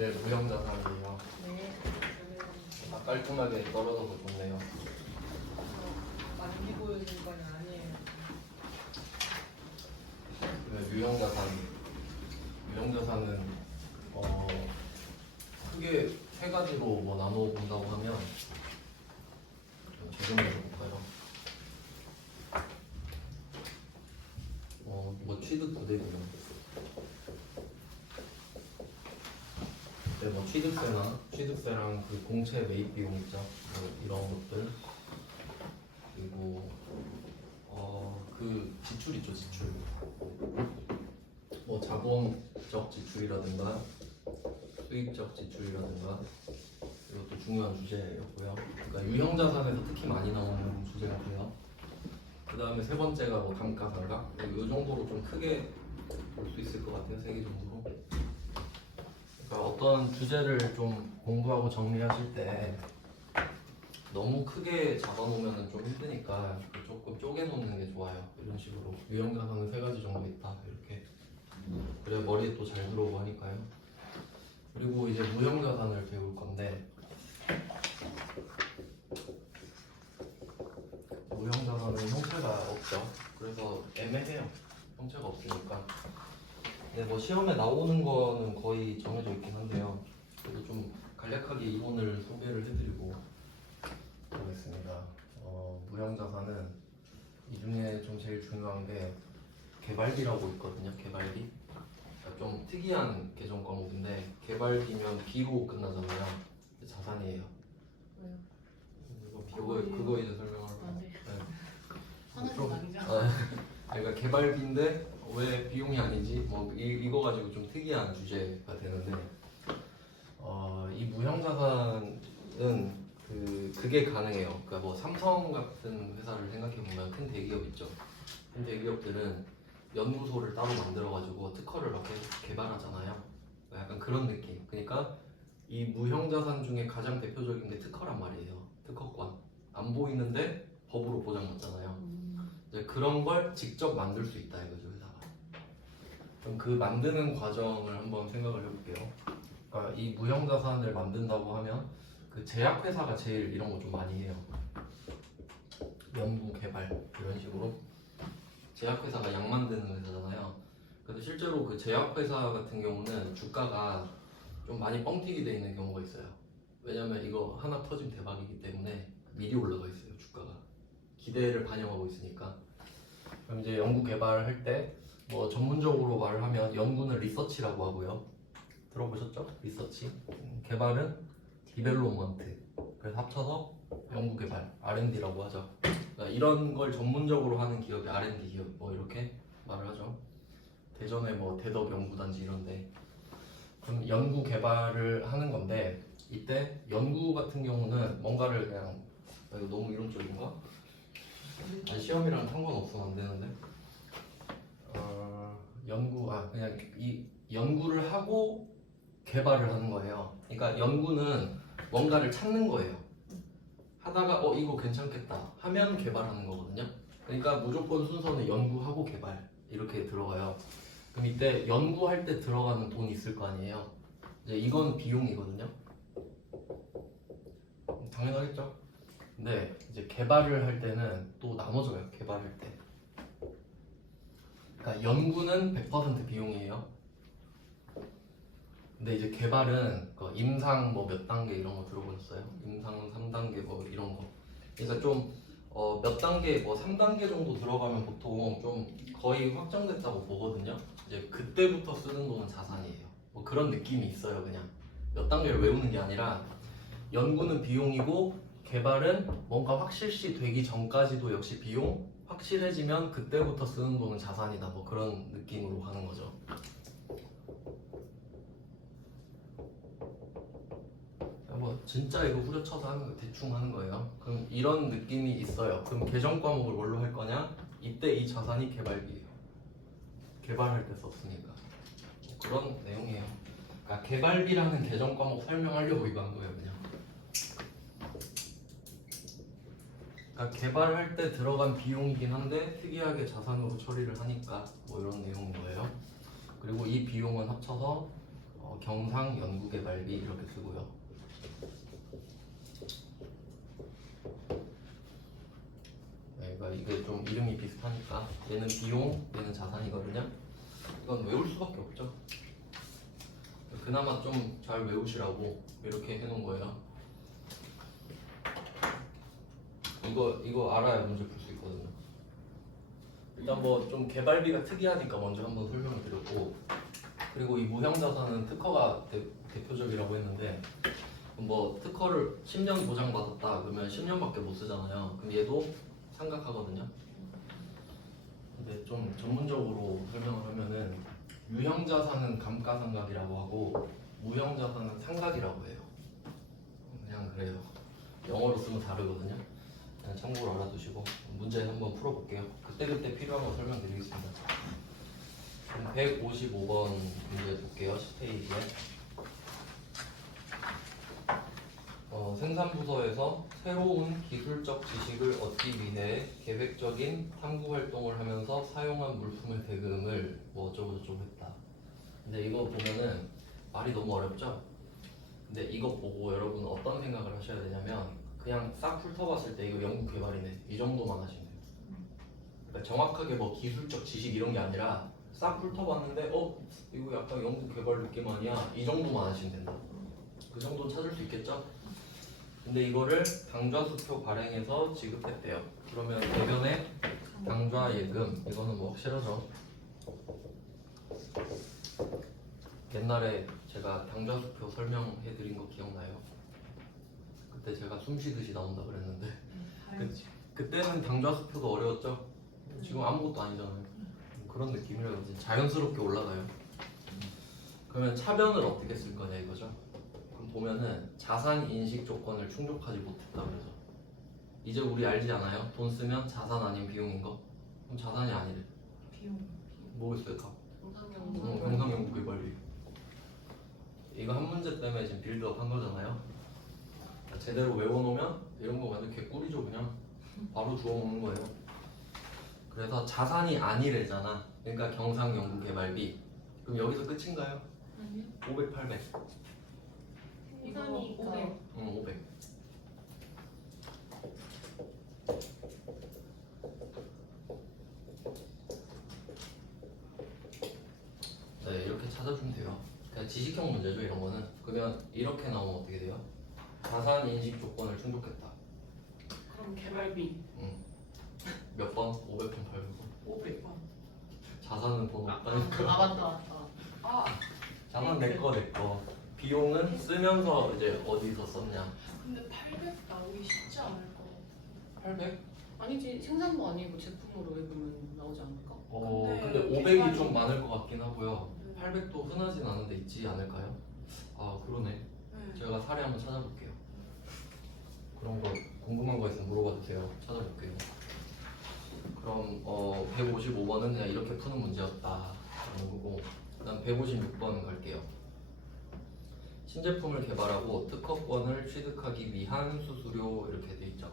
네, 무형자산이에요. 네. 깔끔하게 떨어져서 좋네요. 많이 보여준 건 아니에요. 네, 유형자산은 크게 세 가지로 뭐 나누어 본다고 하면 적용해 볼까요? 뭐 취득 부대비용. 네, 뭐 취득세랑 그 공채 매입 비용 있죠. 뭐 이런 것들. 그리고 그 지출 있죠, 지출. 뭐 자본적 지출이라든가 수입적 지출이라든가 이것도 중요한 주제였고요. 그러니까 유형자산에서 특히 많이 나오는 주제 같아요. 그 다음에 세 번째가 뭐 감가상각. 이 정도로 좀 크게 볼 수 있을 것 같아요, 세계적으로. 그러니까 어떤 주제를 좀 공부하고 정리하실 때 너무 크게 잡아놓으면 좀 힘드니까 조금 쪼개놓는 게 좋아요. 이런 식으로 유형자산은 세 가지 정도 있다 이렇게. 그래야 머리에 또 잘 들어오고 하니까요. 그리고 이제 무형자산을 배울 건데 무형자산은 형태가 없죠. 그래서 애매해요. 형태가 없으니까. 네, 뭐 시험에 나오는 거는 거의 정해져 있긴 한데요. 그래도 좀 간략하게 이론을 소개를 해드리고 하겠습니다. 무형자산은 이 중에 좀 제일 중요한 게 개발비라고 있거든요. 개발비. 그러니까 좀 특이한 계정 과목인데 개발비면 B로 끝나잖아요. 자산이에요. 왜요? 그거 이제 설명을. 네. 네. 하는 좀- 건 아니죠. 그러니까 개발비인데 왜 비용이 아니지? 뭐 이거 가지고 좀 특이한 주제가 되는데 이 무형자산은 그게 가능해요. 그러니까 뭐 삼성 같은 회사를 생각해 보면 큰 대기업 있죠. 큰 대기업들은 연구소를 따로 만들어가지고 특허를 막 계속 개발하잖아요. 약간 그런 느낌. 그러니까 이 무형자산 중에 가장 대표적인 게 특허란 말이에요. 특허권. 안 보이는데 법으로 보장받잖아요. 이제 그런 걸 직접 만들 수 있다 이거죠, 회사가. 그럼 그 만드는 과정을 한번 생각을 해볼게요. 그러니까 이 무형자산을 만든다고 하면 그 제약회사가 제일 이런 거 좀 많이 해요. 연구 개발 이런 식으로. 제약회사가 약 만드는 회사잖아요. 근데 실제로 그 제약회사 같은 경우는 주가가 좀 많이 뻥튀기 돼 있는 경우가 있어요. 왜냐면 이거 하나 터지면 대박이기 때문에 미리 올라가 있어요, 주가가. 기대를 반영하고 있으니까. 그럼 이제 연구 개발을 할 때 뭐 전문적으로 말을 하면 연구는 리서치라고 하고요. 들어보셨죠? 리서치. 개발은 디벨롭먼트. 그래서 합쳐서 연구 개발, R&D라고 하죠. 그러니까 이런 걸 전문적으로 하는 기업이 R&D 기업 뭐 이렇게 말을 하죠. 대전에 뭐 대덕 연구단지 이런데. 그럼 연구 개발을 하는 건데 이때 연구 같은 경우는 뭔가를 그냥 이거 너무 이론적인가? 아니, 시험이랑 상관없으면 안 되는데. 그냥 이 연구를 하고 개발을 하는 거예요. 그러니까 연구는 뭔가를 찾는 거예요. 하다가 이거 괜찮겠다 하면 개발하는 거거든요. 그러니까 무조건 순서는 연구하고 개발 이렇게 들어가요. 그럼 이때 연구할 때 들어가는 돈이 있을 거 아니에요. 이제 이건 비용이거든요. 당연하겠죠. 근데 이제 개발을 할 때는 또 나눠져요. 개발할 때. 그러니까 연구는 100% 비용이에요. 근데 이제 개발은 그 임상 뭐 몇 단계 이런 거 들어보셨어요? 임상 3단계 뭐 이런 거. 그러니까 좀 몇 단계 뭐 3단계 정도 들어가면 보통 좀 거의 확정됐다고 보거든요. 이제 그때부터 쓰는 돈은 자산이에요. 뭐 그런 느낌이 있어요. 그냥 몇 단계를 외우는 게 아니라 연구는 비용이고 개발은 뭔가 확실시 되기 전까지도 역시 비용, 확실해지면 그때부터 쓰는 돈은 자산이다. 뭐 그런 느낌으로 가는 거죠. 뭐 진짜 이거 후려쳐서 하는 거 대충 하는 거예요. 그럼 이런 느낌이 있어요. 그럼 계정 과목을 뭘로 할 거냐? 이때 이 자산이 개발비예요. 개발할 때 썼으니까. 그런 내용이에요. 그러니까 개발비라는 계정 과목 설명하려고 이거 한 거예요, 그냥. 그러니까 개발할 때 들어간 비용이긴 한데 특이하게 자산으로 처리를 하니까 뭐 이런 내용인 거예요. 그리고 이 비용은 합쳐서 경상 연구개발비 이렇게 쓰고요. 네, 그러니까 이게 좀 이름이 비슷하니까 얘는 비용, 얘는 자산이거든요. 이건 외울 수밖에 없죠. 그나마 좀 잘 외우시라고 이렇게 해놓은 거예요. 이거 알아야 문제 풀 수 있거든요. 일단 뭐 좀 개발비가 특이하니까 먼저 한번 설명을 드렸고, 그리고 이 무형자산은 특허가 대표적이라고 했는데, 뭐 특허를 10년 보장받았다 그러면 10년밖에 못 쓰잖아요. 그럼 얘도 삼각하거든요. 근데 좀 전문적으로 설명을 하면은 유형자산은 감가상각이라고 하고 무형자산은 상각이라고 해요. 그냥 그래요. 영어로 쓰면 다르거든요. 그냥 참고로 알아두시고 문제 한번 풀어볼게요. 그때그때 필요한 거 설명드리겠습니다. 그럼 155번 문제 볼게요. 10페이지에. 생산부서에서 새로운 기술적 지식을 얻기 위해 계획적인 탐구 활동을 하면서 사용한 물품의 대금을 뭐 어쩌고저쩌고 했다. 근데 이거 보면은 말이 너무 어렵죠? 근데 이거 보고 여러분 어떤 생각을 하셔야 되냐면 그냥 싹 훑어봤을 때 이거 연구 개발이네 이 정도만 하시면 돼요. 그러니까 정확하게 뭐 기술적 지식 이런 게 아니라 싹 훑어봤는데 이거 약간 연구 개발 느낌 아니야 이 정도만 하시면 된다. 그 정도는 찾을 수 있겠죠? 근데 이거를 당좌수표 발행해서 지급했대요. 그러면 대변에 당좌예금 이거는 뭐 확실하죠? 옛날에 제가 당좌수표 설명해드린 거 기억나요? 그때 제가 숨쉬듯이 나온다 그랬는데 그때는 당좌수표도 어려웠죠? 지금 아무것도 아니잖아요. 그런 느낌이라고 이제 자연스럽게 올라가요. 그러면 차변을 어떻게 쓸 거냐 이거죠? 그럼 보면은 자산 인식 조건을 충족하지 못했다 그래서 이제 우리 알지 않아요? 돈 쓰면 자산 아닌 비용인 거? 그럼 자산이 아니래. 비용. 뭐 있을까? 영상연구. 영상연구개발비. 이거 한 문제 때문에 지금 빌드업 한 거잖아요. 제대로 외워놓으면 이런 거 완전 개꿀이죠. 그냥 바로 주워먹는 거예요. 그래서 자산이 아니래잖아. 그러니까 경상연구개발비. 그럼 여기서 끝인가요? 아니요. 500, 800. 시간이 500. 응, 500. 네, 이렇게 찾아주면 돼요. 그냥 지식형 문제죠, 이런 거는. 그러면 이렇게 나오면 어떻게 돼요? 자산 인식 조건을 충족했다. 그럼 개발비 몇 번? 500번, 800번. 500번. 자산은 돈 없다니까. 맞다. 자산 내 거. 비용은 쓰면서 이제 어디서 썼냐? 근데 800 나오기 쉽지 않을 거. 800? 아니지 생산도 아니고 제품으로 외우면 나오지 않을까? 근데 500이 좀 많을 것 같긴 하고요. 800도 흔하진 않은데 있지 않을까요? 아, 그러네. 제가 사례 한번 찾아볼게요. 그런 거 궁금한 거 있으면 물어봐 주세요. 찾아볼게요. 그럼 155번은 그냥 이렇게 푸는 문제였다라는 거고, 그다음 156번 갈게요. 신제품을 개발하고 특허권을 취득하기 위한 수수료 이렇게 돼 있죠.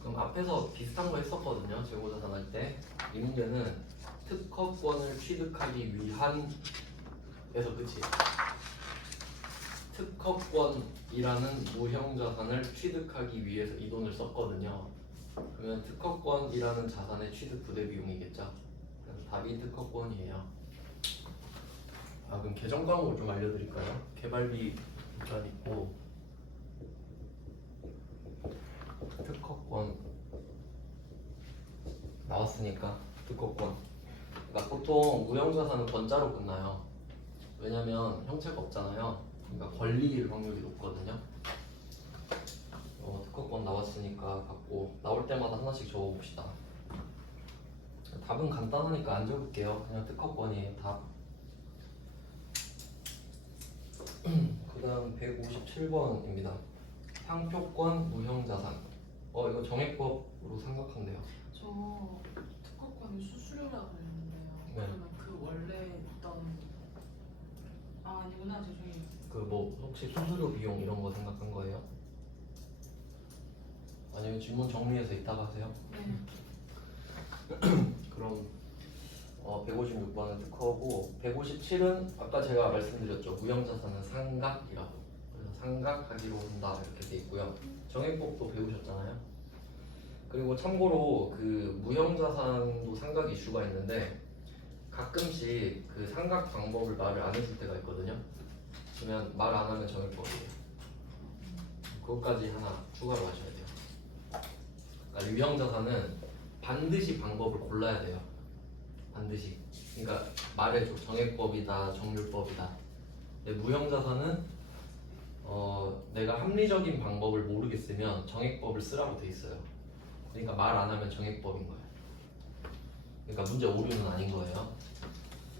그럼 앞에서 비슷한 거 했었거든요. 재고자산 할 때. 이 문제는 특허권을 취득하기 위한 에서 끝이. 특허권이라는 무형자산을 취득하기 위해서 이 돈을 썼거든요. 그러면 특허권이라는 자산의 취득 부대 비용이겠죠. 그래서 답이 특허권이에요. 그럼 계정 과목을 좀 알려드릴까요? 개발비 일단 있고 특허권 나왔으니까 특허권. 그러니까 보통 무형자산은 권자로 끝나요. 왜냐면 형체가 없잖아요. 그러니까 권리일 확률이 높거든요. 특허권 나왔으니까 갖고 나올 때마다 하나씩 적어봅시다. 답은 간단하니까 안 적을게요. 그냥 특허권이에요. 답. 그 다음 157번입니다. 향표권 무형자산. 이거 정액법으로 생각한대요. 저 특허권이 수수료라고 그랬는데요. 네. 그러면 그 원래 있던 아니구나 죄송해요. 그 뭐 혹시 수수료 비용 이런 거 생각한 거예요? 아니면 질문 정리해서 이따가 하세요? 네. 그럼 156번은 특허고 157은 아까 제가 말씀드렸죠. 무형자산은 상각이라고. 그래서 상각하기로 한다 이렇게 돼 있고요. 정액법도 배우셨잖아요. 그리고 참고로 그 무형자산도 상각 이슈가 있는데 가끔씩 그 상각 방법을 말을 안 해줄 때가 있거든요. 그러면 말 안 하면 정액법이에요. 그것까지 하나 추가로 하셔야 돼요. 그러니까 유형자산은 반드시 방법을 골라야 돼요. 반드시. 그러니까 말해줘. 정액법이다, 정률법이다. 근데 무형자산은 내가 합리적인 방법을 모르겠으면 정액법을 쓰라고 돼 있어요. 그러니까 말 안 하면 정액법인 거예요. 그러니까 문제 오류는 아닌 거예요.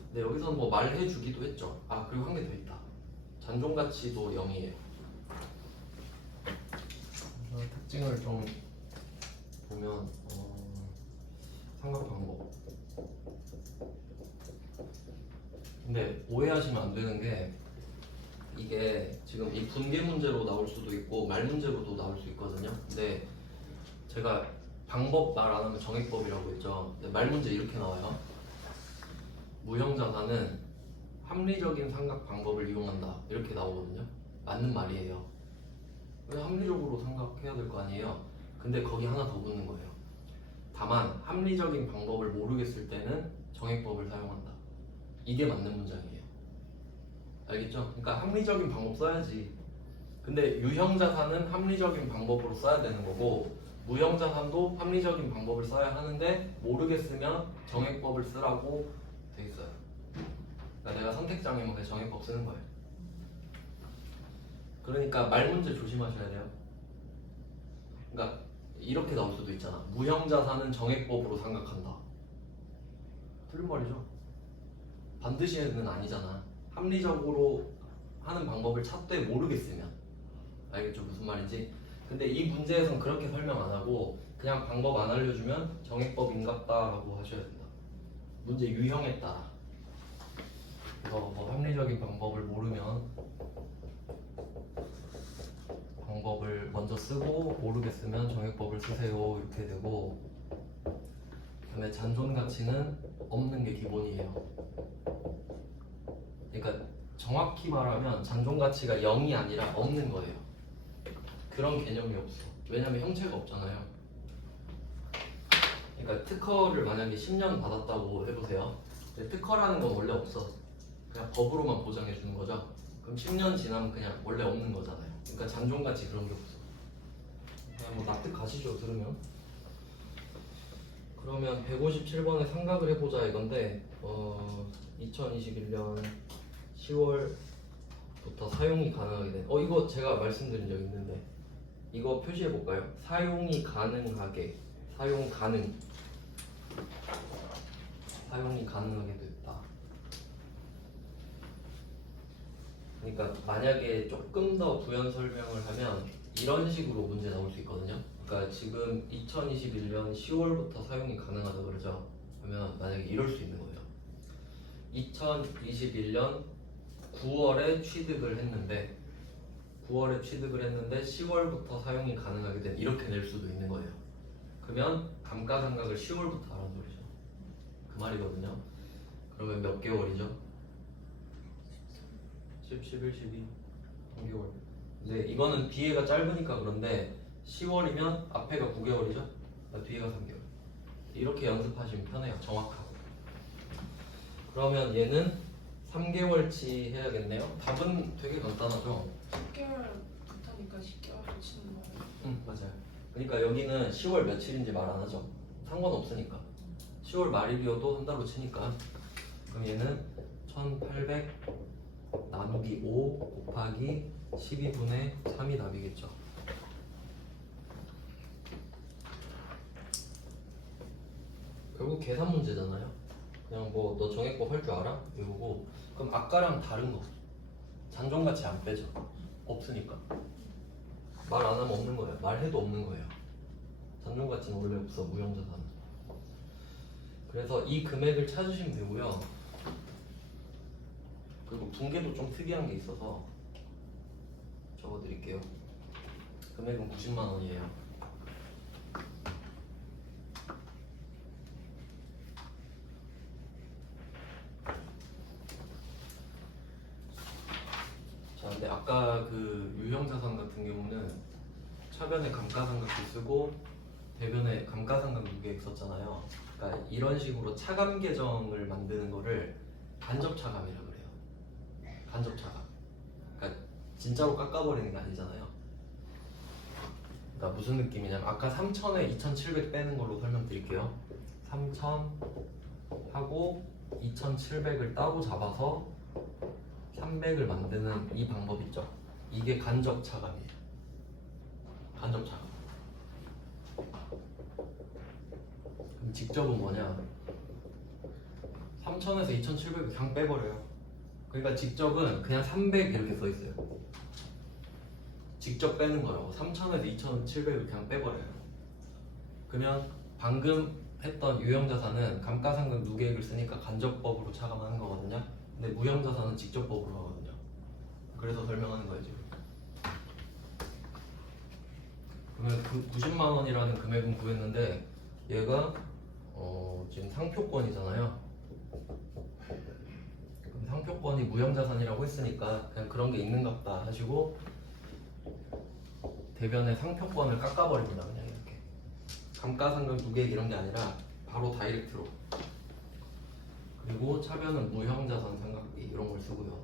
근데 여기서는 뭐 말해주기도 했죠. 아 그리고 한 개 더 있다. 잔존가치도 0이에요. 특징을 좀 보면 삼각 방법. 근데 오해하시면 안 되는 게 이게 지금 이 분계 문제로 나올 수도 있고 말 문제로도 나올 수 있거든요. 근데 제가 방법 말 안 하면 정액법이라고 했죠. 근데 말 문제 이렇게 나와요. 무형자산은 합리적인 삼각 방법을 이용한다 이렇게 나오거든요. 맞는 말이에요. 왜 합리적으로 생각해야 될 거 아니에요. 근데 거기 하나 더 붙는 거예요. 다만 합리적인 방법을 모르겠을 때는 정액법을 사용한다. 이게 맞는 문장이에요. 알겠죠? 그러니까 합리적인 방법 써야지. 근데 유형자산은 합리적인 방법으로 써야 되는 거고 무형자산도 합리적인 방법을 써야 하는데 모르겠으면 정액법을 쓰라고 돼 있어요. 그러니까 내가 선택장애면 그냥 정액법 쓰는 거예요. 그러니까 말 문제 조심하셔야 돼요. 그러니까 이렇게 나올 수도 있잖아. 무형자산은 정액법으로 생각한다. 틀린 말이죠. 반드시는 아니잖아. 합리적으로 하는 방법을 찾되 모르겠으면. 알겠죠? 무슨 말인지. 근데 이 문제에선 그렇게 설명 안 하고 그냥 방법 안 알려주면 정액법인갑다라고 하셔야 된다. 문제 유형에 따라. 그래서 뭐 합리적인 방법을 모르면 방법을 먼저 쓰고 모르겠으면 정액법을 쓰세요 이렇게 되고, 그다음에 잔존 가치는 없는 게 기본이에요. 그러니까 정확히 말하면 잔존 가치가 0이 아니라 없는 거예요. 그런 개념이 없어. 왜냐면 형체가 없잖아요. 그러니까 특허를 만약에 10년 받았다고 해보세요. 근데 특허라는 건 원래 없어. 그냥 법으로만 보장해 주는 거죠. 그럼 10년 지나면 그냥 원래 없는 거잖아요. 그러니까 잔존가치 그런 게 없어. 그냥 뭐 납득 가시죠 들으면. 그러면 157번에 상각을 해보자 이건데 2021년 10월부터 사용이 가능하게 된 이거 제가 말씀드린 적 있는데 이거 표시해 볼까요? 사용이 가능하게 사용이 가능하게 됐다. 그러니까 만약에 조금 더 부연 설명을 하면 이런 식으로 문제 나올 수 있거든요. 그러니까 지금 2021년 10월부터 사용이 가능하다 그러죠. 그러면 만약에 이럴 수 있는 거예요. 2021년 9월에 취득을 했는데 10월부터 사용이 가능하게 된 이렇게 낼 수도 있는 거예요. 그러면 감가상각을 10월부터 하라는 소리죠. 그 말이거든요. 그러면 몇 개월이죠? 10, 11, 12, 3개월. 근데 이거는 뒤에가 짧으니까 그런데 10월이면 앞에가 9개월이죠? 뒤에가 3개월. 이렇게 연습하시면 편해요. 정확하고. 그러면 얘는 3개월치 해야겠네요. 답은 되게 간단하죠? 10개월부터니까 10개월을 치는 거예요. 응 맞아요. 그러니까 여기는 10월 며칠인지 말 안 하죠. 상관없으니까. 10월 말일이어도 한 달로 치니까. 그럼 얘는 1800 나누기 5 곱하기 12분의 3이 답이겠죠. 결국 계산 문제잖아요. 그냥 뭐 너 정액법 할 줄 알아? 이러고 그럼 아까랑 다른 거 잔존가치 안 빼죠. 없으니까 말 안 하면 없는 거예요. 말해도 없는 거예요. 잔존가치는 원래 없어. 무형자산은. 그래서 이 금액을 찾으시면 되고요. 그리고 분계도 좀 특이한 게 있어서 적어드릴게요. 금액은 90만 원이에요. 아까 그 유형자산 같은 경우는 차변에 감가상각도 쓰고 대변에 감가상각 누계액 썼잖아요. 그러니까 이런 식으로 차감 계정을 만드는 거를 간접차감이라 그래요. 간접차감. 그러니까 진짜로 깎아버리는 게 아니잖아요. 그러니까 무슨 느낌이냐면 아까 3,000에 2,700 빼는 걸로 설명드릴게요. 3,000 하고 2,700을 따로 잡아서 300을 만드는 이 방법 있죠. 이게 간접차감이에요. 간접차감. 그럼 직접은 뭐냐? 3,000에서 2,700을 그냥 빼버려요. 그러니까 직접은 그냥 300 이렇게 써 있어요. 직접 빼는 거라고. 3,000에서 2,700을 그냥 빼버려요. 그러면 방금 했던 유형자산은 감가상각 누계액을 쓰니까 간접법으로 차감하는 거거든요. 근데 무형자산은 직접법으로 하거든요. 그래서 설명하는 거예요 지금. 그러면 90만 원이라는 금액은 구했는데 얘가 지금 상표권이잖아요. 그럼 상표권이 무형자산이라고 했으니까 그냥 그런 게 있는갑다 하시고 대변에 상표권을 깎아버립니다. 그냥 이렇게 감가상각 누계액 이런 게 아니라 바로 다이렉트로. 그리고 차변은 무형자산 삼각비 이런 걸 쓰고요.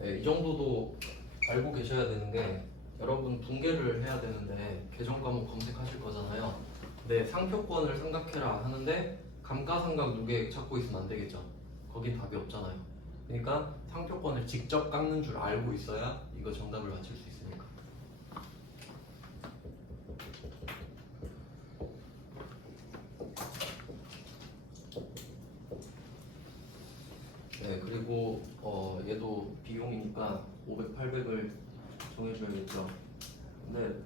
네, 이 정도도 알고 계셔야 되는 게 여러분 분계를 해야 되는데 계정 과목 검색하실 거잖아요. 근데 상표권을 생각해라 하는데 감가상각 누계액 찾고 있으면 안 되겠죠. 거긴 답이 없잖아요. 그러니까 상표권을 직접 깎는 줄 알고 있어야 이거 정답을 맞출 수 있으니까. 네, 그리고 얘도 비용이니까 500, 800을 정해줘야겠죠. 근데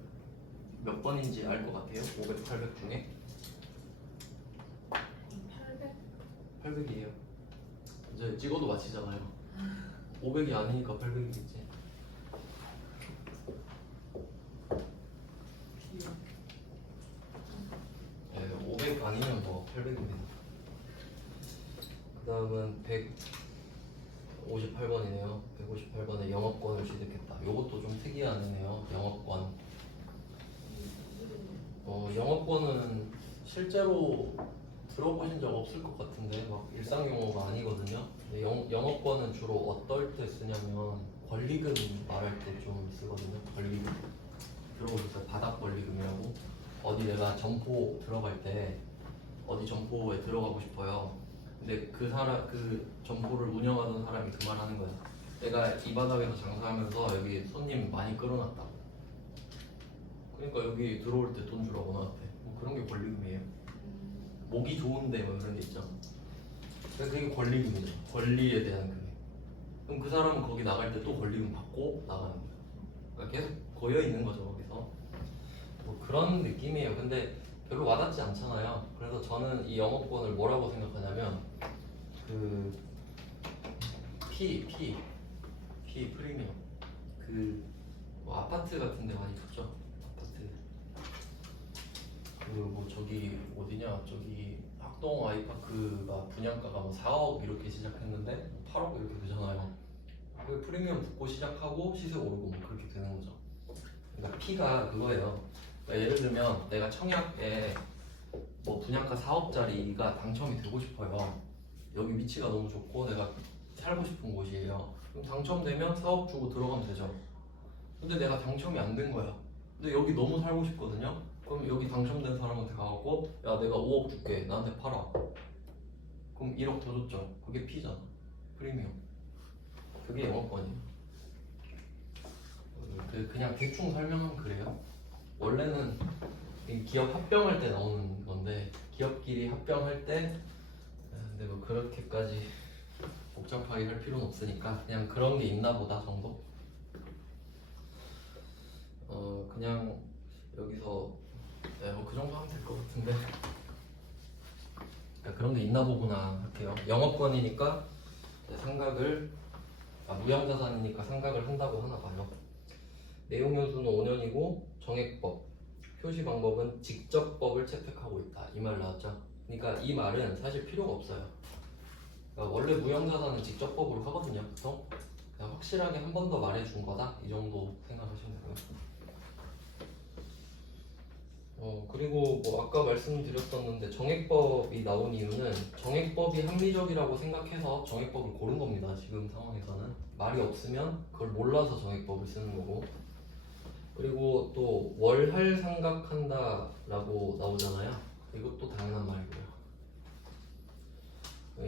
몇 번인지 알 것 같아요? 500, 800 중에? 800? 800이에요. 이제 찍어도 맞히잖아요. 500이 아니니까 800이겠지. 네, 500 아니면 뭐 800입니다. 그 다음은 158번이네요. 158번에 영업권을 취득했다. 요것도 좀 특이하네요. 영업권. 영업권은 실제로 들어보신 적 없을 것 같은데 막 일상 용어가 아니거든요. 근데 영업권은 주로 어떨 때 쓰냐면 권리금 말할 때 좀 쓰거든요. 권리금 들어보셨어요? 바닥 권리금이라고. 어디 내가 점포 들어갈 때 어디 점포에 들어가고 싶어요. 근데 그 점포를 운영하던 사람이 그 말 하는 거야. 내가 이 바닥에서 장사하면서 여기 손님 많이 끌어놨다. 그러니까 여기 들어올 때 돈 주라고 나한테. 뭐 그런 게 권리금이에요. 목이 좋은데 뭐 그런 게 있죠. 그러니까 그게 권리금이죠. 권리에 대한 금액. 그럼 그 사람은 거기 나갈 때 또 권리금 받고 나가는 거예요. 그러니까 계속 고여 있는 거죠 거기서. 뭐 그런 느낌이에요. 근데 별로 와닿지 않잖아요. 그래서 저는 이 영업권을 뭐라고 생각하냐면 그 프리미엄 뭐 아파트 같은 데 많이 붙죠. 아파트 그 뭐 저기 어디냐 저기 학동 아이파크가 분양가가 뭐 4억 이렇게 시작했는데 8억 이렇게 되잖아요. 그 프리미엄 붙고 시작하고 시세 오르고 뭐 그렇게 되는 거죠. 그러니까 P가 그거예요. 그러니까 예를 들면 내가 청약에 뭐 분양가 4억짜리가 당첨이 되고 싶어요. 여기 위치가 너무 좋고 내가 살고 싶은 곳이에요. 그럼 당첨되면 4억 주고 들어가면 되죠. 근데 내가 당첨이 안 된 거야. 근데 여기 너무 살고 싶거든요. 그럼 여기 당첨된 사람한테 가갖고 야 내가 5억 줄게 나한테 팔아. 그럼 1억 더 줬죠. 그게 P잖아. 프리미엄. 그게 영업권이에요. 그냥 대충 설명하면 그래요. 원래는 이 기업 합병할 때 나오는 건데 기업끼리 합병할 때 근데 뭐 그렇게까지 복잡하게 할 필요는 없으니까 그냥 그런 게 있나 보다 정도. 그냥 여기서 뭐 그 정도 하면 될 것 같은데 그런 게 있나 보구나 할게요. 영업권이니까 상각을 무형자산이니까 상각을 한다고 하나 봐요. 내용 연수는 5년이고 정액법 표시 방법은 직접법을 채택하고 이 말 나왔죠. 그러니까 이 말은 사실 필요가 없어요. 그러니까 원래 무형자산은 직접법으로 하거든요. 보통 그냥 확실하게 한 번 더 말해준 거다 이 정도 생각하시면 되고요. 그리고 뭐 아까 말씀드렸었는데 정액법이 나온 이유는 정액법이 합리적이라고 생각해서 정액법을 고른 겁니다. 지금 상황에서는 말이 없으면 그걸 몰라서 정액법을 쓰는 거고. 그리고 또 월할 상각한다라고 나오잖아요. 이것도 당연한 말이고요.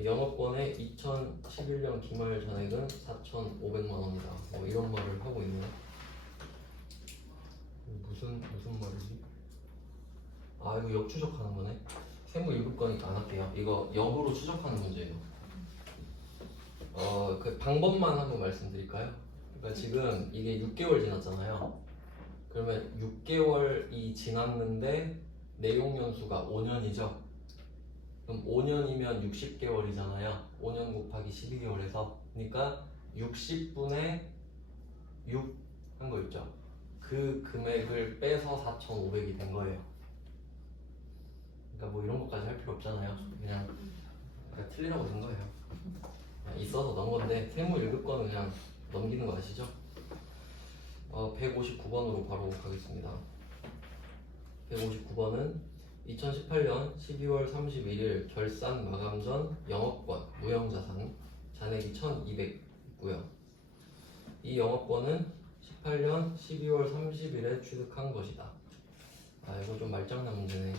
영업권의 2011년 기말 잔액은 4,500만 원이다. 뭐 이런 말을 하고 있네요. 무슨 말이지? 아 이거 역추적하는 거네. 세무 1급 거니까 안 할게요. 이거 역으로 추적하는 문제예요. 그 방법만 한번 말씀드릴까요? 그러니까 지금 이게 6개월 지났잖아요. 그러면 6개월이 지났는데 내용 연수가 5년이죠. 그럼 5년이면 60개월이잖아요. 5년 곱하기 12개월에서 그러니까 60분의 6 한 거 있죠. 그 금액을 빼서 4,500이 된 거예요. 그러니까 뭐 이런 것까지 할 필요 없잖아요. 그냥 틀리라고 된 거예요. 그냥 있어서 넣은 건데 세무 1급 거는 그냥 넘기는 거 아시죠? 159번으로 바로 가겠습니다. 159번은 2018년 12월 31일 결산 마감 전 영업권 무형자산 잔액이 1,200 있고요. 이 영업권은 18년 12월 30일에 취득한 것이다. 아 이거 좀 말장난 문제네.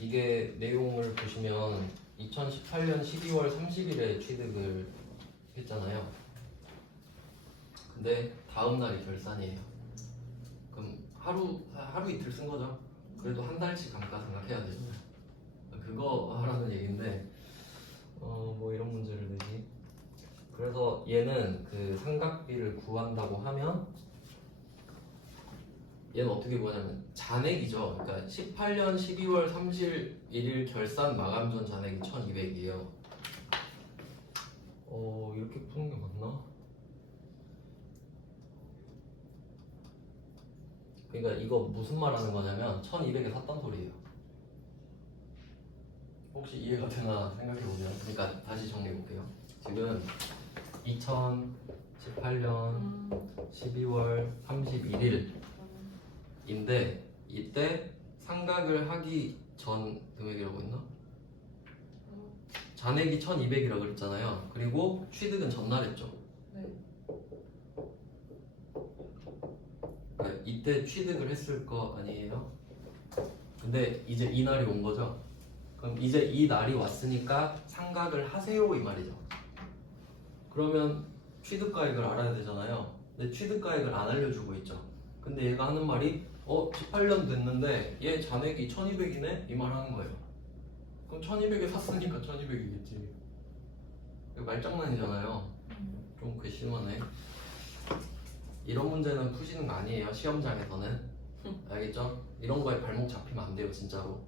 이게 내용을 보시면 2018년 12월 30일에 취득을 했잖아요. 근데 다음 날이 결산이에요. 그럼 하루 이틀 쓴 거죠. 그래도 한 달씩 감가 생각해야 되잖아요. 그거 하라는 얘기인데 뭐 이런 문제를 내지. 그래서 얘는 그 상각비를 구한다고 하면 얘는 어떻게 구하냐면 잔액이죠. 그러니까 18년 12월 31일 결산 마감 전 잔액이 1,200이에요. 이렇게 푸는 게 맞나? 그러니까 이거 무슨 말 하는 거냐면 1,200에 샀단 소리예요. 혹시 이해가 되나 생각해보면, 그러니까 다시 정리해볼게요. 지금 2018년 12월 31일인데 이때 상각을 하기 전 금액이라고 했나? 잔액이 1,200이라고 그랬잖아요. 그리고 취득은 전날 했죠. 네. 그러니까 이때 취득을 했을 거 아니에요? 근데 이제 이 날이 온 거죠. 그럼 이제 이 날이 왔으니까 상각을 하세요 이 말이죠. 그러면 취득가액을 알아야 되잖아요. 근데 취득가액을 안 알려주고 있죠. 근데 얘가 하는 말이 18년 됐는데 얘 잔액이 1,200이네? 이 말 하는 거예요. 그럼 1,200에 샀으니까 1,200이겠지. 말장난이잖아요. 좀 괘씸하네. 이런 문제는 푸시는 거 아니에요. 시험장에서는. 알겠죠? 이런 거에 발목 잡히면 안 돼요. 진짜로.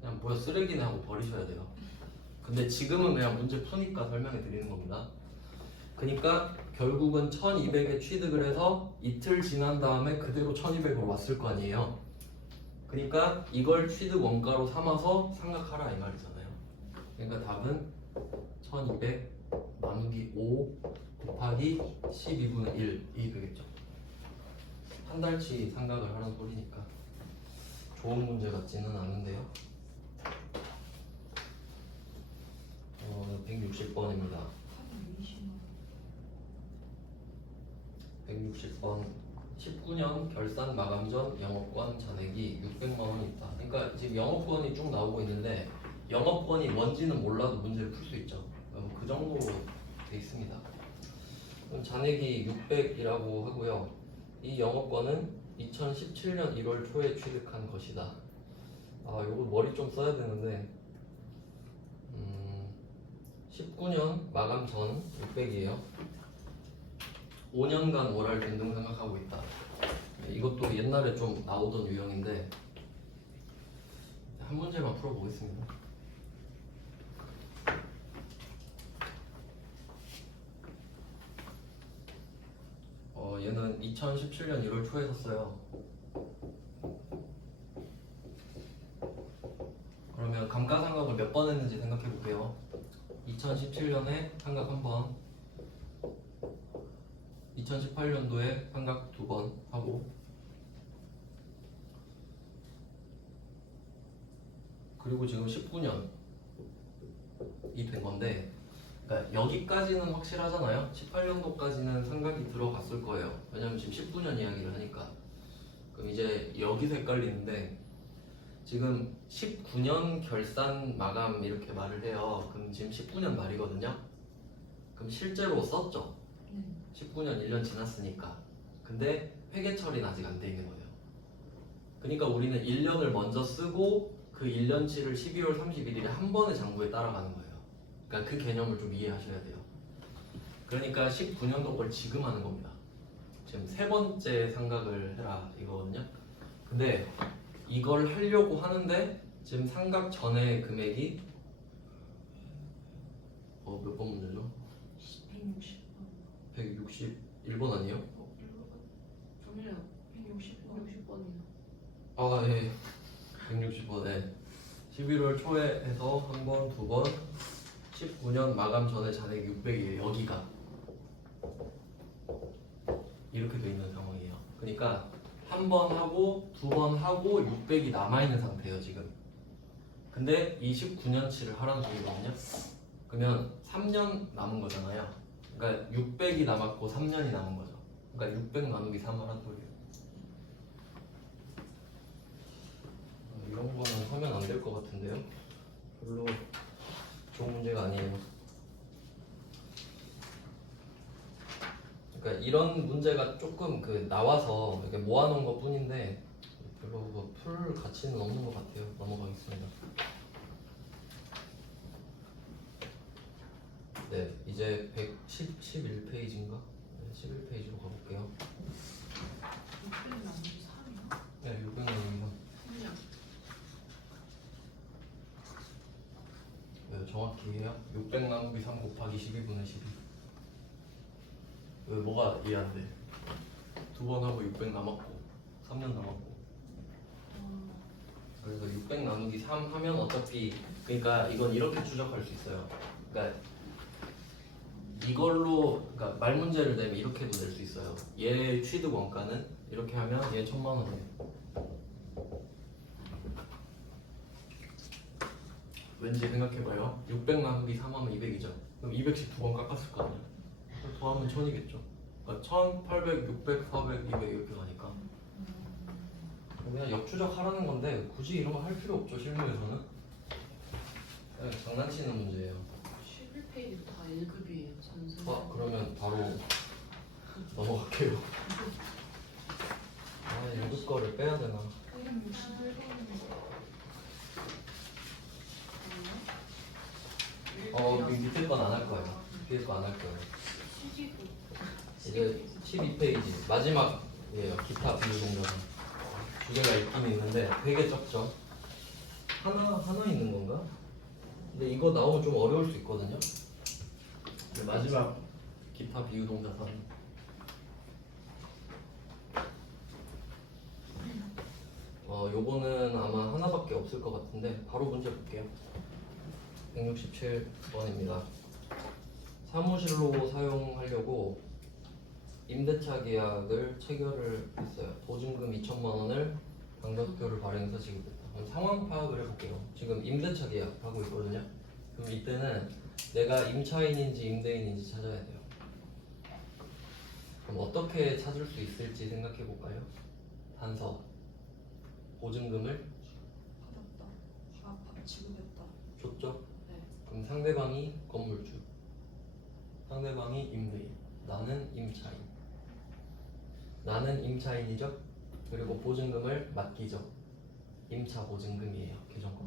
그냥 뭐야 쓰레기네 하고 버리셔야 돼요. 근데 지금은 그냥 문제 푸니까 설명해 드리는 겁니다. 그러니까 결국은 1,200에 취득을 해서 이틀 지난 다음에 그대로 1,200으로 왔을 거 아니에요. 그러니까 이걸 취득 원가로 삼아서 상각하라 이 말이잖아요. 그러니까 답은 1,200 나누기 5 곱하기 12분의 1이 되겠죠. 한 달치 상각을 하는 소리니까 좋은 문제 같지는 않은데요. 160번입니다. 160번 19년 결산 마감 전 영업권 잔액이 600만 원이 있다. 그러니까 지금 영업권이 쭉 나오고 있는데 영업권이 뭔지는 몰라도 문제를 풀 수 있죠. 그 정도로 돼 있습니다. 그럼 잔액이 600이라고 하고요. 이 영업권은 2017년 1월 초에 취득한 것이다. 요거 머리 좀 써야 되는데 19년 마감 전 600이에요. 5년간 월할 변동 생각하고 있다. 이것도 옛날에 좀 나오던 유형인데 한 문제만 풀어보겠습니다. 얘는 2017년 1월 초에 샀어요. 그러면 감가상각을 몇 번 했는지 생각해 볼게요. 2017년에 상각 한 번, 2018년도에 상각 두 번 하고, 그리고 지금 19년이 된 건데, 그러니까 여기까지는 확실하잖아요. 18년도까지는 상각이 들어갔을 거예요. 왜냐면 지금 19년 이야기를 하니까. 그럼 이제 여기서 헷갈리는데, 지금 19년 결산 마감 이렇게 말을 해요. 그럼 지금 19년 말이거든요. 그럼 실제로 썼죠. 19년 1년 지났으니까. 근데 회계 처리는 아직 안 돼 있는 거예요. 그러니까 우리는 1년을 먼저 쓰고 그 1년치를 12월 31일에 한 번에 장부에 따라가는 거예요. 그러니까 그 개념을 좀 이해하셔야 돼요. 그러니까 19년도 걸 지금 하는 겁니다. 지금 세 번째 상각을 해라 이거거든요. 근데 이걸 하려고 하는데 지금 상각 전에 금액이 몇 번 문제죠? 161번 아니에요? 정리요. 160번이요. 아 예. 160번. 네. 11월 초에 해서 한 번, 두 번, 19년 마감 전에 잔액이 600이에요. 여기가 이렇게 돼 있는 상황이에요. 그러니까 한 번 하고 두 번 하고 600이 남아 있는 상태예요 지금. 근데 이 19년치를 하라는 소리거든요. 그러면 3년 남은 거잖아요. 그러니까 600이 남았고 3년이 남은 거죠. 그러니까 600 나누기 3 하라는 소리예요. 이런 거는 하면 안 될 것 같은데요. 별로 좋은 문제가 아니에요. 그러니까 이런 문제가 조금 나와서 이렇게 모아놓은 것 뿐인데 별로 풀 가치는 없는 것 같아요. 넘어가겠습니다. 네, 이제 111페이지인가? 네, 11페이지로 가볼게요. 600 나누기 3이요? 네, 600만원입니다. 네, 정확히 해요. 600 나누기 3 곱하기 12분의 12. 왜 뭐가 이해 안 돼? 두 번 하고 600 남았고 3년 남았고. 그래서 600 나누기 3 하면 어차피 그러니까 이건 이렇게 추적할 수 있어요. 그러니까 이걸로 그러니까 말 문제를 내면 이렇게도 낼 수 있어요. 얘 취득 원가는 이렇게 하면 얘 1000만원이에요. 왠지 생각해봐요. 600 나누기 3 하면 200이죠. 그럼 200씩 두 번 깎았을 거 아니야. 더하면 1000이겠죠. 그러니까 1800, 600, 400, 200 이렇게 가니까 그냥 역추적 하라는 건데 굳이 이런 거 할 필요 없죠. 실무에서는 그냥 장난치는 문제예요. 11페이지도 다 1급이에요. 전선. 그러면 바로 넘어갈게요. 아 1급 거를 빼야 되나. 밑에 건 안 할 거예요. 뒤에 거 안 할 거예요. 이제 12페이지 마지막이에요. 기타 비유 동작은 주제가 있긴 있는데 되게 적죠. 하나 있는 건가? 근데 이거 나오면 좀 어려울 수 있거든요. 마지막 기타 비유 동작은 요거는 아마 하나밖에 없을 것 같은데 바로 문제 볼게요. 167번입니다. 사무실로 사용하려고 임대차 계약을 체결을 했어요. 보증금 2천만 원을 당좌표를 발행해서 지급했다. 그럼 상황 파악을 해볼게요. 지금 임대차 계약하고 있거든요. 그럼 이때는 내가 임차인인지 임대인인지 찾아야 돼요. 그럼 어떻게 찾을 수 있을지 생각해 볼까요? 단서 보증금을 받았다. 지급했다. 줬죠? 네. 그럼 상대방이 건물주, 상대방이 임대인, 나는 임차인. 나는 임차인이죠? 그리고 보증금을 맡기죠. 임차 보증금이에요. 개정권.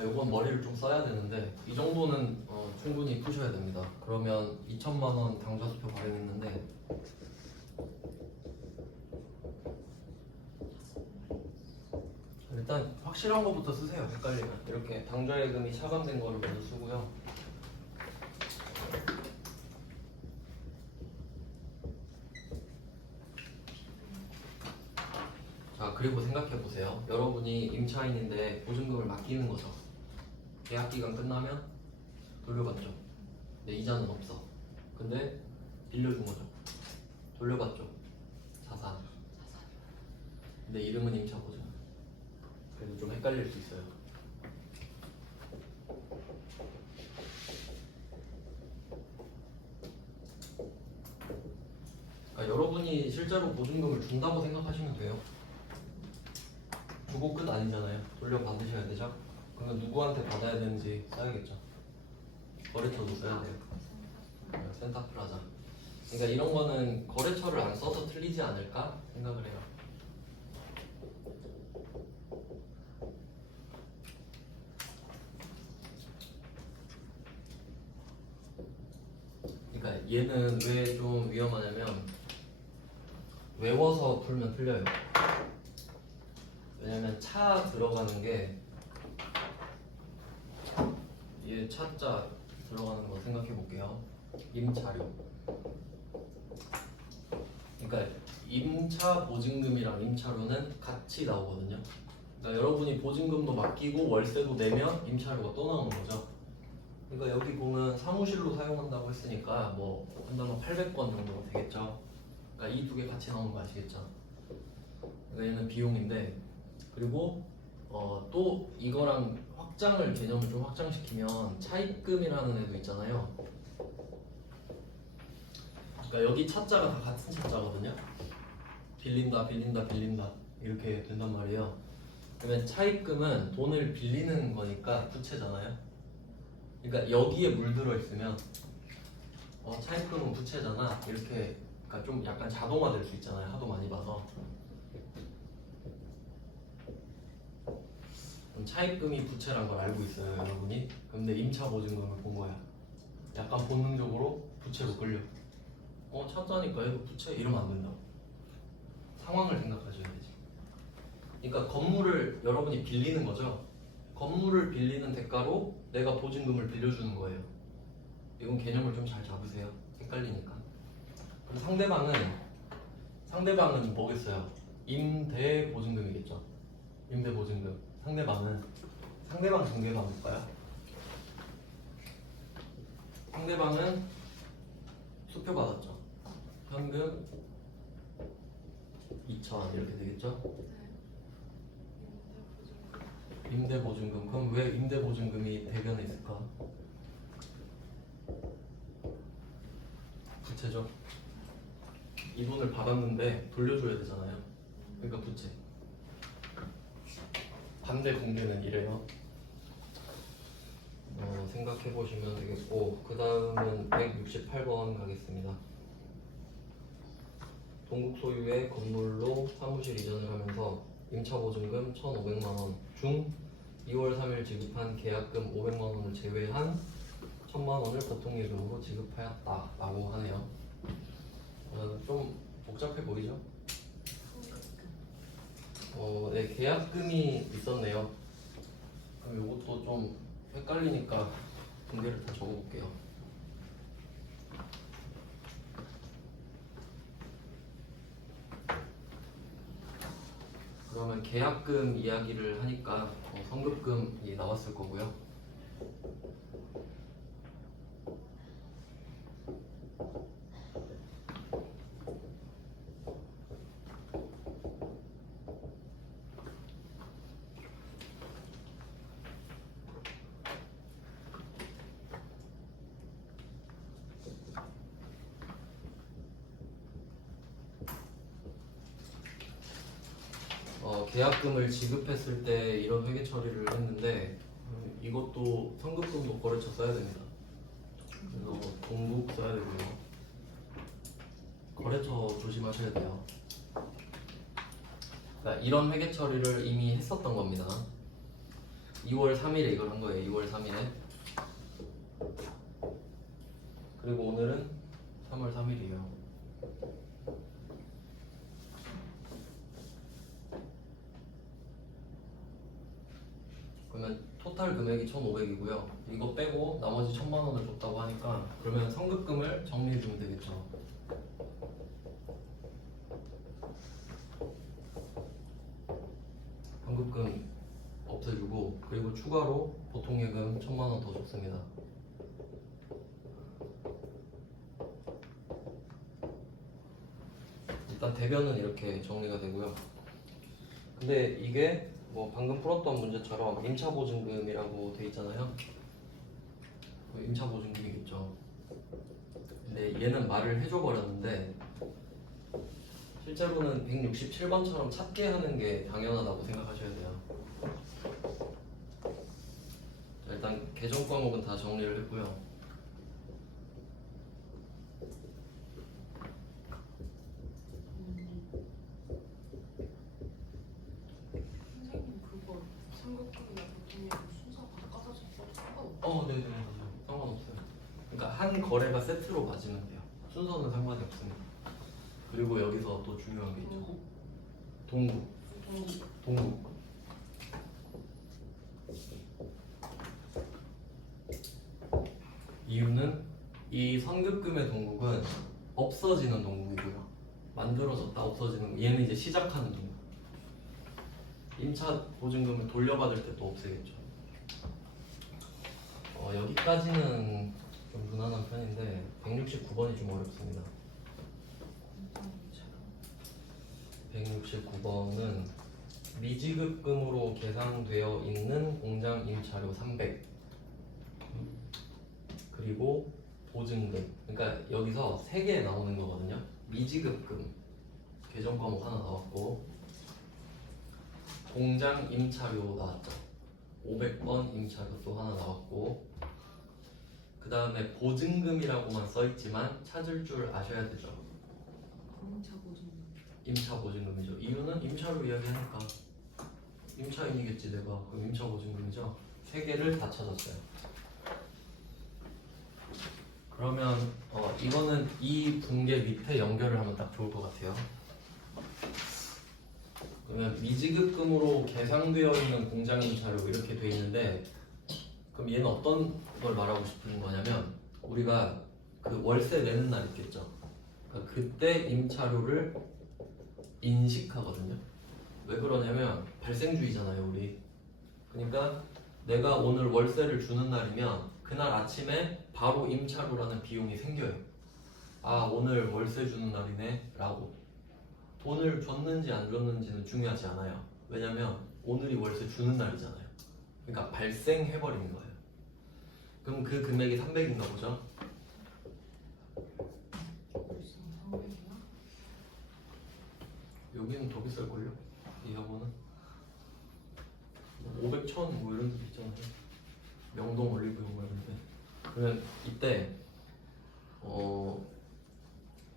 요건 머리를 좀 써야 되는데 이 정도는 충분히 푸셔야 됩니다. 그러면 2천만 원 당좌수표 발행했는데 일단 확실한 거부터 쓰세요. 헷갈리면 이렇게 당좌예금이 차감된 거를 먼저 쓰고요. 자, 그리고 생각해 보세요. 여러분이 임차인인데 보증금을 맡기는 거죠. 계약 기간 끝나면 돌려받죠. 근데 이자는 없어. 근데 빌려준 거죠. 돌려받죠. 자산. 근데 이름은 임차보증. 그래서 좀 헷갈릴 수 있어요. 그러니까 여러분이 실제로 보증금을 준다고 생각하시면 돼요. 주고 끝 아니잖아요. 돌려받으셔야 되죠. 그러면 누구한테 받아야 되는지 써야겠죠. 거래처도 써야 돼요. 센터플라자. 그러니까 이런 거는 거래처를 안 써서 틀리지 않을까 생각을 해요. 그러니까 얘는 왜 좀 위험하냐면 외워서 풀면 틀려요. 왜냐면 차 들어가는 게 얘 차자 들어가는 거 생각해 볼게요. 임차료. 그러니까 임차 보증금이랑 임차료는 같이 나오거든요. 그러니까 여러분이 보증금도 맡기고 월세도 내면 임차료가 또 나오는 거죠. 그러니까 여기 보면 사무실로 사용한다고 했으니까 뭐 한달에 800건 정도가 되겠죠. 그러니까 이 두 개 같이 나오는 거 아시겠죠? 그러니까 얘는 비용인데, 그리고 또 이거랑 확장을 개념을 좀 확장시키면 차입금이라는 애도 있잖아요. 그러니까 여기 차자가 다 같은 차자거든요. 빌린다, 빌린다, 빌린다 이렇게 된단 말이에요. 그러면 차입금은 돈을 빌리는 거니까 부채잖아요. 그러니까 여기에 물들어 있으면 차입금은 부채잖아 이렇게. 그러니까 좀 약간 자동화될 수 있잖아요. 하도 많이 봐서. 그럼 차입금이 부채란 걸 알고 있어요, 여러분이. 근데 임차 보증금을 본 거야. 약간 본능적으로 부채로 끌려. 차자니까 얘도 부채 이러면 안 된다. 상황을 생각하셔야 되지. 그러니까 건물을 여러분이 빌리는 거죠. 건물을 빌리는 대가로 내가 보증금을 빌려주는 거예요. 이건 개념을 좀 잘 잡으세요. 헷갈리니까. 그럼 상대방은 뭐겠어요? 임대 보증금이겠죠. 임대 보증금. 상대방 중개가 뭘까요? 상대방은 수표 받았죠. 현금 2,000 이렇게 되겠죠. 임대 보증금. 그럼 왜 임대 보증금이 대변에 있을까? 부채죠. 이 돈을 받았는데 돌려줘야 되잖아요. 그러니까 부채. 반대 공개는 이래요. 생각해 보시면 되겠고, 그 다음은 168번 가겠습니다. 동국 소유의 건물로 사무실 이전을 하면서 임차보증금 1,500만 원 중 2월 3일 지급한 계약금 500만 원을 제외한 1,000만 원을 보통예금으로 지급하였다라고 하네요. 좀 복잡해 보이죠? 네, 계약금이 있었네요. 그럼 이것도 좀 헷갈리니까 분개를 다 적어볼게요. 그러면 계약금 이야기를 하니까 성급금이 나왔을 거고요. 계약금을 지급했을 때 이런 회계 처리를 했는데 이것도 성급금도 거래처 써야 됩니다. 그래서 동국 써야 되고요. 거래처 조심하셔야 돼요. 그러니까 이런 회계 처리를 이미 했었던 겁니다. 2월 3일에 이걸 한 거예요. 2월 3일에. 그리고 오늘은 3월 3일이에요. 그러면 토탈 금액이 1,500이고요. 이거 빼고 나머지 1,000만 원을 줬다고 하니까 그러면 성급금을 정리해 주면 되겠죠. 환급금 없애주고 그리고 추가로 보통예금 1,000만 원 더 줬습니다. 일단 대변은 이렇게 정리가 되고요. 근데 이게 뭐 방금 풀었던 문제처럼 임차보증금이라고 돼 있잖아요. 임차보증금이겠죠. 근데 얘는 말을 해줘 버렸는데 실제로는 167번처럼 찾게 하는 게 당연하다고 생각하셔야 돼요. 자, 일단 개정 과목은 다 정리를 했고요. 선생님 그거 상급금이나 보통예금 순서 바꿔서 적어도 상관없어요? 네네 맞아요. 상관없어요. 그러니까 한 거래가 세트로 맞으면 돼요. 순서는 상관이 없습니다. 그리고 여기서 또 중요한 게 있죠. 동국. 동국. 이유는 이 선급금의 동국은 없어지는 동국이고요. 만들어졌다 없어지는 거. 얘는 이제 시작하는 동국. 임차 보증금을 돌려받을 때 또 없애겠죠. 여기까지는 좀 무난한 편인데 169번이 좀 어렵습니다. 169번은 미지급금으로 계상되어 있는 공장 임차료 300 그리고 보증금. 그러니까 여기서 3개 나오는 거거든요. 미지급금 개정 과목 하나 나왔고 공장 임차료 나왔죠. 500번 임차료 또 하나 나왔고 그 다음에 보증금이라고만 써있지만 찾을 줄 아셔야 되죠. 임차 보증금이죠. 이유는 임차료 이야기하니까 임차인이겠지 내가. 그럼 임차 보증금이죠. 3개를 다 찾았어요. 그러면 이거는 이 분계 밑에 연결을 하면 딱 좋을 것 같아요. 그러면 미지급금으로 계상되어 있는 공장 임차료 이렇게 돼 있는데 그럼 얘는 어떤 걸 말하고 싶은 거냐면 우리가 그 월세 내는 날 있겠죠. 그러니까 그때 임차료를 인식하거든요. 왜 그러냐면 발생주의잖아요 우리. 그러니까 내가 오늘 월세를 주는 날이면 그날 아침에 바로 임차료라는 비용이 생겨요. 아 오늘 월세 주는 날이네 라고. 돈을 줬는지 안 줬는지는 중요하지 않아요. 왜냐면 오늘이 월세 주는 날이잖아요. 그러니까 발생해버리는 거예요. 그럼 그 금액이 300인가 보죠? 여기는 더 비쌀걸요? 이 학원은 500, 1000 뭐 이런 데 있잖아요. 명동 올리브영 뭐 이런 데. 그러면 이때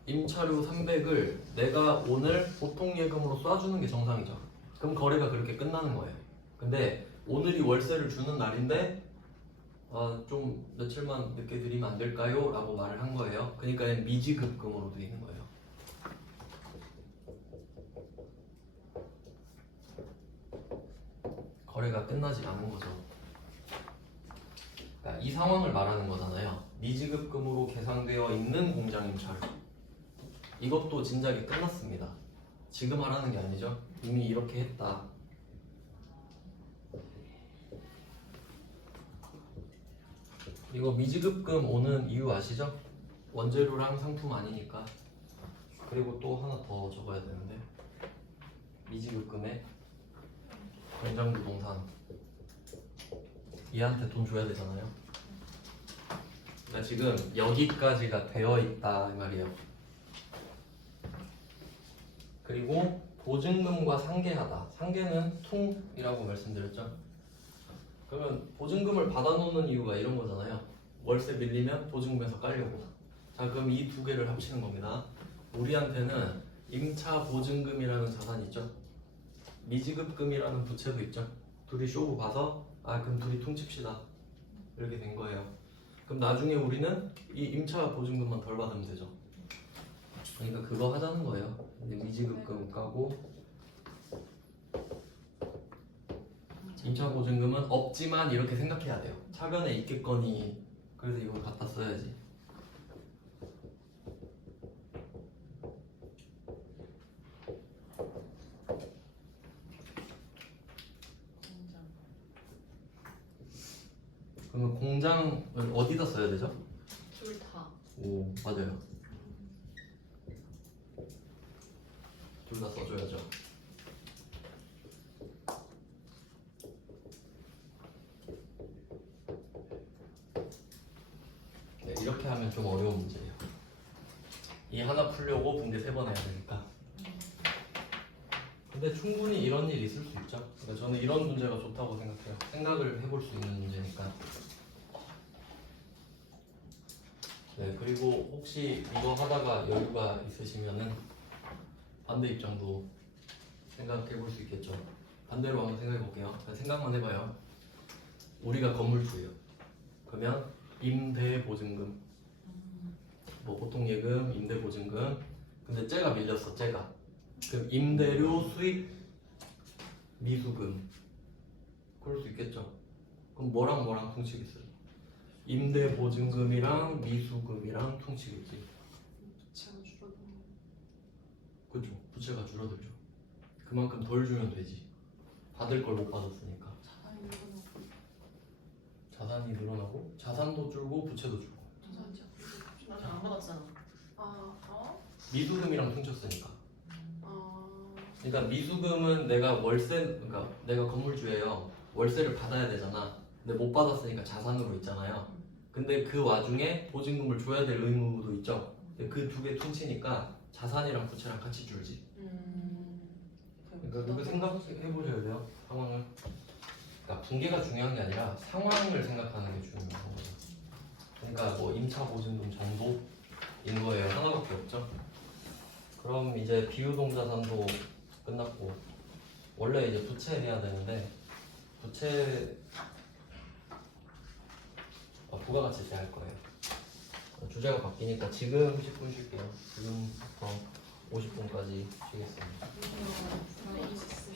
임차료 300을 내가 오늘 보통예금으로 쏴주는 게 정상이죠. 그럼 거래가 그렇게 끝나는 거예요. 근데 오늘이 월세를 주는 날인데 좀 며칠만 늦게 드리면 안 될까요? 라고 말을 한 거예요. 그러니까 얘는 미지급금으로 돼 있는 거예요. 거래가 끝나지 않은 거죠. 그러니까 이 상황을 말하는 거잖아요. 미지급금으로 계상되어 있는 공장 임차료. 이것도 진작에 끝났습니다. 지금 하라는 게 아니죠. 이미 이렇게 했다. 이거 미지급금 오는 이유 아시죠? 원재료랑 상품 아니니까. 그리고 또 하나 더 적어야 되는데 미지급금에 공장부동산 얘한테 돈 줘야 되잖아요. 그러니까 지금 여기까지가 되어 있다 이 말이에요. 그리고 보증금과 상계하다. 상계는 퉁이라고 말씀드렸죠. 그러면 보증금을 받아놓는 이유가 이런 거잖아요. 월세 밀리면 보증금에서 깔려고. 자 그럼 이 두 개를 합치는 겁니다. 우리한테는 임차 보증금이라는 자산이 있죠. 미지급금이라는 부채도 있죠. 둘이 쇼부 봐서 그럼 둘이 퉁칩시다. 이렇게 된 거예요. 그럼 나중에 우리는 이 임차 보증금만 덜 받으면 되죠. 그러니까 그거 하자는 거예요. 미지급금 까고 임차 보증금은 없지만 이렇게 생각해야 돼요. 차변에 있겠거니. 그래서 이걸 갖다 써야지. 그러면 공장을 어디다 써야 되죠? 둘 다. 오, 맞아요. 둘 다 써줘야죠. 네, 이렇게 하면 좀 어려운 문제예요. 이 하나 풀려고 분계 3번 해야 되니까. 근데 충분히 이런 일이 있을 수 있죠. 그러니까 저는 이런 문제가 좋다고 생각해요. 생각을 해볼 수 있는 문제니까. 네, 그리고 혹시 이거 하다가 여유가 있으시면은 반대 입장도 생각해 볼 수 있겠죠. 반대로 한번 생각해 볼게요. 생각만 해봐요. 우리가 건물주예요. 그러면 임대보증금, 뭐 보통예금, 임대보증금. 근데 쟤가 밀렸어, 쟤가. 그럼 임대료 수익 미수금. 그럴 수 있겠죠. 그럼 뭐랑 뭐랑 퉁치겠어요? 임대보증금이랑 미수금이랑 퉁치겠지. 부채가 줄어드는. 그죠? 부채가 줄어들죠. 그만큼 덜 주면 되지. 받을 걸 못 받았으니까. 자산이 늘어나고. 자산이 늘어나고 자산도 줄고 부채도 줄고. 자산이 나는 안 받았잖아. 미수금이랑 퉁쳤으니까. 아. 그러니까 미수금은 내가 그러니까 내가 건물주예요. 월세를 받아야 되잖아. 근데 못 받았으니까 자산으로 있잖아요. 근데 그 와중에 보증금을 줘야 될 의무도 있죠. 그 두 개 퉁치니까 자산이랑 부채랑 같이 줄지. 그러니까 그거 생각해 보셔야 돼요. 상황을. 그러니까 분계가 중요한 게 아니라 상황을 생각하는 게 중요한 거예요. 그러니까 뭐 임차 보증금 정도인 거예요. 하나밖에 없죠. 그럼 이제 비유동자산도 끝났고 원래 이제 부채 해야 되는데 부채 부가가치 때 할 거예요. 주제가 바뀌니까 지금 10분 쉴게요. 지금부터 50분까지 쉬겠습니다. 네, 있었어요.